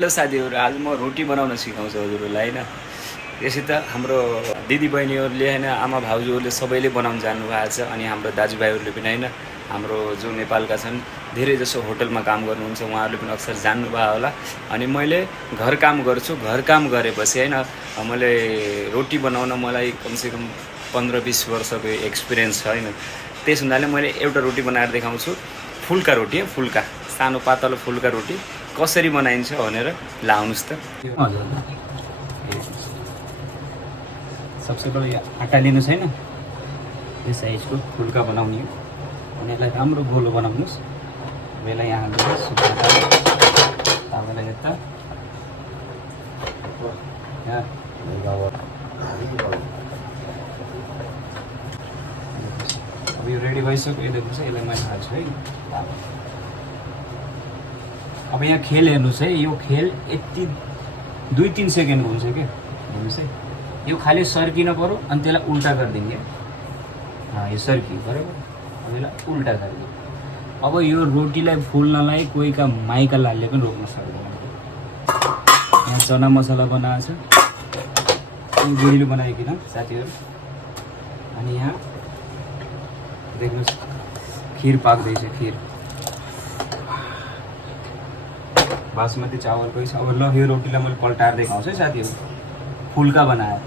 Hello साथीहरू, आज म रोटी बनाउन सिकाउँछु हजुरहरूलाई होइन। यसै त हाम्रो दिदीबहिनीहरूले होइन, आमा भाउजूहरूले सबैले बनाउन जान्नुभएको छ। अनि हाम्रो दाजुभाइहरूले पनि होइन, हाम्रो जो नेपालका छन् धेरै जसो होटलमा काम गर्नुहुन्छ, उहाँहरूले पनि अक्सर जान्नुभयो होला। अनि मैले घर काम गर्छु। घर काम गरेपछि होइन, मैले रोटी बनाउन मलाई कमसेकम 15-20 वर्षको एक्सपिरियन्स छ होइन। त्यस हुनाले मैले एउटा रोटी बनाएर देखाउँछु। फुल्का रोटी, फुल्का सानो पातलो फुल्का रोटी कसरी बनाइन्छ भनेर लाउनुस् त। हजुर, सबसे पहिले आटा लिनु छैन, यो साइजको फुल्का बनाउने हो। अनि यसलाई राम्रो गोलो बनाउनुहोस्। यसलाई यहाँ हाल्नुहोस्, तपाईँलाई यता अब यो रेडी भइसक्यो। यसले चाहिँ यसलाई मैले हाल्छु है। अब यहाँ खेल हेर्नुहोस् है, यो खेल यति 2-3 सेकेन्ड हुन्छ क्या। हेर्नुहोस् है, यो खालि सर्किन पऱ्यो अनि त्यसलाई उल्टा गरिदिने। यो सर्कियो बराबर, अब यसलाई उल्टा गरिदियो। अब यो रोटीलाई फुल्नलाई कोहीका माइका लालले पनि रोक्न सक्दैन। यहाँ चना मसला बनाएको छ, अनि बुढीले बनाइकन साथीहरू। अनि यहाँ देख्नुहोस् खिर पाक्दैछ, खिर बासमती चावलकै छ। अब ल, यो रोटीलाई मैले पल्टाएर देखाउँछु है साथीहरू। फुल्का बनायो,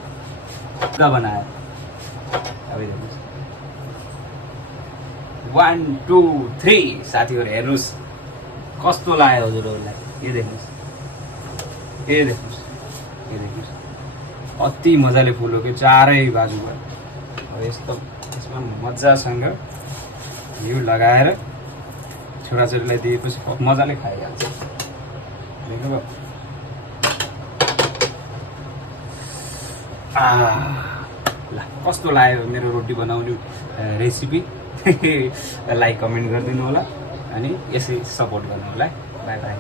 फुल्का बनायो। अब हेर्नुहोस्, 1 2 3 साथीहरू हेर्नुहोस् कस्तो लाग्यो हजुरहरूलाई। यो देख्नुहोस्, यो देख्नुहोस्, यो देख्नुहोस्, अति मजाले फुल्यो कि चारै बाजुबाट। अब यस्तो यसमा मजासँग यो लगाएर छोराछोरीलाई दिएपछि मजाले खाइहाल्छ। देख्नुभयो? ल, कस्तो लाग्यो मेरो रोटी बनाउने रेसिपी? लाइक कमेन्ट गरिदिनु होला, अनि यसै सपोर्ट गर्नु होला। By by.